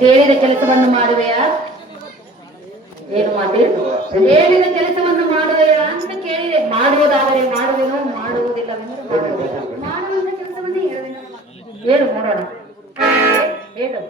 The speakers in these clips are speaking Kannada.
ಹೇಳಿದ ಕೆಲಸವನ್ನು ಮಾಡುವೆಯಾ? ಏನು ಮಾತೆ? ಹೇಳಿದ ಕೆಲಸವನ್ನು ಮಾಡುವೆಯಾ ಅಂತ ಕೇಳಿದೆ. ಮಾಡುವುದಾದರೆ ಮಾಡುವೆನೋ, ಮಾಡುವುದಿಲ್ಲವೆಂದರೆ ಮಾಡುವುದಿಲ್ಲ. ಮಾಡುವಂತ ಕೆಲಸವನ್ನೇ ಹೇಳುವೆನು. ಹೇಳು ನೋಡೋಣ. ಹೇಳು.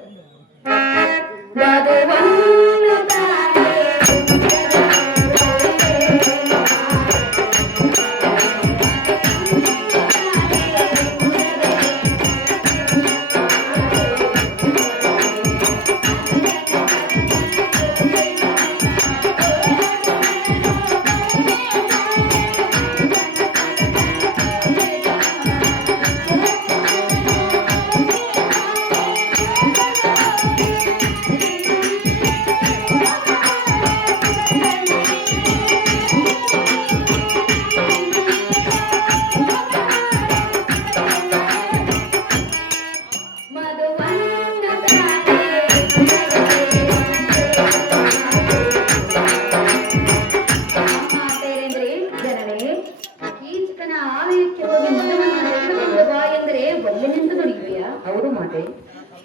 ಹೌದು ಮಾತೆ.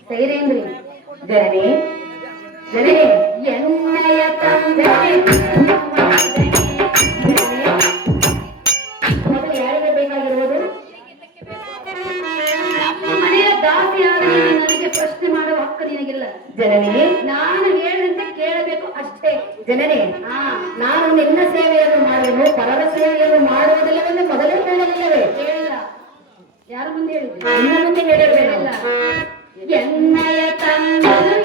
ಸೈರೇಂದ್ರಿ ಜನನಿ ಜನನಿ ಎಣ್ಣೆಯ ತಂದೆ ಮೊದಲು ಯಾರಿಗೆ ಬೇಕಾಗಿರುವುದು? ನಮ್ಮ ಮನೆಯ ದಾಸಿಯಾದ ನನಗೆ ಪ್ರಶ್ನೆ ಮಾಡುವ ಹಕ್ಕು ನಿನಗಿಲ್ಲ. ಜನನಿ ನಾನು ಹೇಳಿದಂತೆ ಕೇಳಬೇಕು ಅಷ್ಟೇ. ಜನನಿ ನಾನು ನಿನ್ನ ಸೇವೆಯನ್ನು ಮಾಡುವೆನು, ಪರರ ಸೇವೆಯನ್ನು ಮಾಡುವುದಿಲ್ಲವೆಂದು ಮೊದಲೇ ಹೇಳಲಿಲ್ಲವೇ? ಹೇಳಿಲ್ಲ. ಯಾರ ಮುಂದೆ ಹೇಳಿದ್ದೆ? ಇನ್ನು ಮುಂದೆ ಹೇಳಿರಲಿಲ್ಲ. ಎಣ್ಣೆಯ ತಂದನು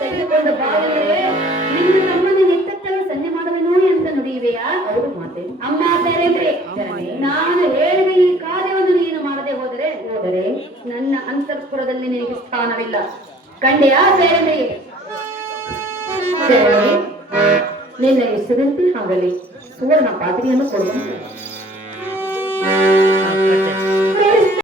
ತೆಗೆದುಕೊಂಡು ಬಾಗಿಲೇ ನಿನ್ನ ತಮ್ಮನ ನಿತ್ತತ್ತಲು ಸನ್ನೆ ಮಾಡುವೆನು ಅಂತ ನುಡಿಯುವೆಯಾ? ಹೌದು ಮಾತೆ. ಅಮ್ಮ ಬೇರೆಂದ್ರೆ ನಾನು ಹೇಳಿದ ಈ ಕಾರ್ಯವನ್ನು ನೀನು ಮಾಡದೆ ಹೋದರೆ ನನ್ನ ಅಂತಃಪುರದಲ್ಲಿ ನಿನಗೆ ಸ್ಥಾನವಿಲ್ಲ. ಕಂಡೆಯಾ ಬೇರೆಂದ್ರೆ? ನಿನ್ನ ಇಷ್ಟದಂತೆ ಆಗಲಿ. ಸುವರ್ಣ ಪಾತ್ರೆಯನ್ನು ಕೊಡು.